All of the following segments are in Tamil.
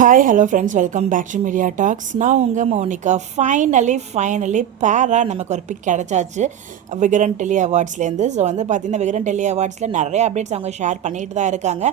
Hi hello friends, welcome back to media talks. நான் உங்கள் மௌனிகா. ஃபைனலி பேரா நமக்கு ஒரு பிக் கிடச்சாச்சு விகடன் டெலி அவார்ட்ஸ்லேருந்து. ஸோ பார்த்திங்கன்னா விகடன் டெலி அவார்ட்ஸில் நிறைய அப்டேட்ஸ் அவங்க ஷேர் பண்ணிட்டு தான் இருக்காங்க.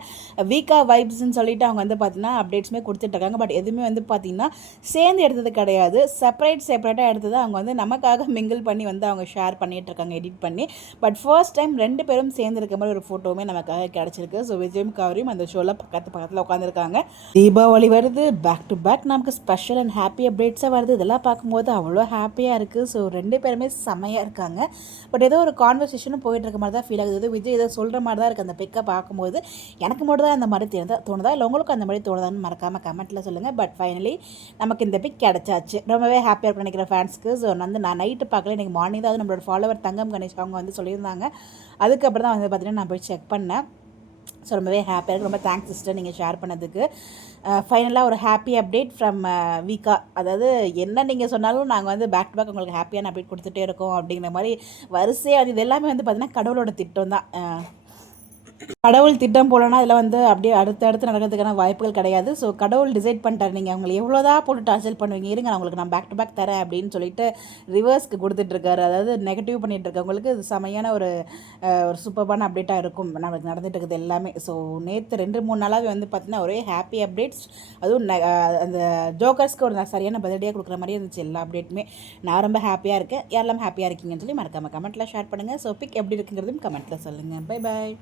வீக்கா வைப்ஸ்ன்னு சொல்லிட்டு அவங்க பார்த்திங்கன்னா அப்டேட்ஸுமே கொடுத்துட்ருக்காங்க. பட் எதுவுமே பார்த்திங்கன்னா சேர்ந்து எடுத்தது கிடையாது. செப்பரேட்டாக எடுத்தது அவங்க நமக்காக மிங்கிள் பண்ணி அவங்க ஷேர் பண்ணிகிட்ருக்காங்க, எடிட் பண்ணி. பட் ஃபர்ஸ்ட் டைம் 2 பேரும் சேர்ந்து இருக்க மாதிரி ஒரு ஃபோட்டோவுமே நமக்காக கிடச்சிருக்கு. ஸோ விஜயும் கௌரியும் அந்த ஷோவில் பக்கத்தில் உட்காந்துருக்காங்க. தீபாவளி வருது, பேக் டு பேக் நமக்கு ஸ்பெஷல் அண்ட் ஹாப்பி அப்டேட்ஸாக வருது. இதெல்லாம் பார்க்கும்போது அவ்வளோ ஹாப்பியாக இருக்குது. ஸோ 2 பேருமே செம்மையாக இருக்காங்க. பட் ஏதோ ஒரு கான்வர்சேஷனும் போயிட்டு இருக்க மாதிரி தான் ஃபீல் ஆகுது. விஜய் ஏதோ சொல்கிற மாதிரி தான் இருக்குது அந்த பிக்கை பார்க்கும்போது. எனக்கு மட்டும் தான் அந்த மாதிரி தோணுதா இல்லை உங்களுக்கும் அந்த மாதிரி தோணுதான்னு மறக்காமல் கமெண்ட்டில் சொல்லுங்கள். பட் ஃபைனலி நமக்கு இந்த பிக் கிடச்சாச்சு. ரொம்பவே ஹாப்பியாக இருக்கும் நினைக்கிற ஃபேன்ஸ்க்கு. ஸோ நான் நைட்டு பார்க்கல, எனக்கு மார்னிங் தான் நம்மளோட ஃபாலோவர் தங்கம் கணேஷ் அவங்க சொல்லியிருந்தாங்க. அதுக்கப்புறம் தான் பார்த்தீங்கன்னா நான் போய் செக் பண்ணேன். ஸோ ரொம்பவே ஹாப்பியாக இருக்குது. ரொம்ப தேங்க்ஸ் சிஸ்டர் நீங்கள் ஷேர் பண்ணதுக்கு. ஃபைனலாக ஒரு ஹாப்பி அப்டேட் ஃப்ரம் வீக்கா. அதாவது என்ன நீங்கள் சொன்னாலும் நாங்கள் பேக் டு பேக் உங்களுக்கு ஹாப்பியான அப்டேட் கொடுத்துட்டே இருக்கோம் அப்படிங்கிற மாதிரி வரிசையாக இது எல்லாமே பார்த்திங்கன்னா கடவுளோட திட்டம் தான். கடவுள் திட்டம் போலனா இதில் அப்படியே அடுத்து நடக்கிறதுக்கான வாய்ப்புகள் கிடையாது. ஸோ கடவுள் டிசைட் பண்ணிட்டார், நீங்கள் அவங்களை எவ்வளோதான் போட்டு டார்ச்சர் பண்ணுவீங்க, இருங்க நான் உங்களுக்கு பேக் டு பேக் தரேன் அப்படின்னு சொல்லிட்டு ரிவர்ஸ்க்கு கொடுத்துட்ருக்காரு. அதாவது நெகட்டிவ் பண்ணிகிட்ருக்கவங்களுக்கு இது செமையான ஒரு சூப்பர்பான அப்டேட்டாக இருக்கும் நமக்கு நடந்துட்டு இருக்குது எல்லாமே. ஸோ நேற்று 2-3 நாளாகவே பார்த்தீங்கன்னா ஒரே ஹாப்பி அப்டேட்ஸ். அதுவும் அந்த ஜோக்கர்ஸ்க்கு ஒரு சரியான பதிலடியாக கொடுக்குற மாதிரி இருந்துச்சு எல்லா அப்டேட்டுமே. நான் ரொம்ப ஹாப்பியாக இருக்கேன். யாரெல்லாம் ஹாப்பியாக இருக்கீங்கன்னு சொல்லி மறக்காமல் கமெண்ட்டில் ஷேர் பண்ணுங்கள். ஸோ பிக் எப்படி இருக்குங்கிறதும் கமெண்ட்டில் சொல்லுங்கள். Bye bye.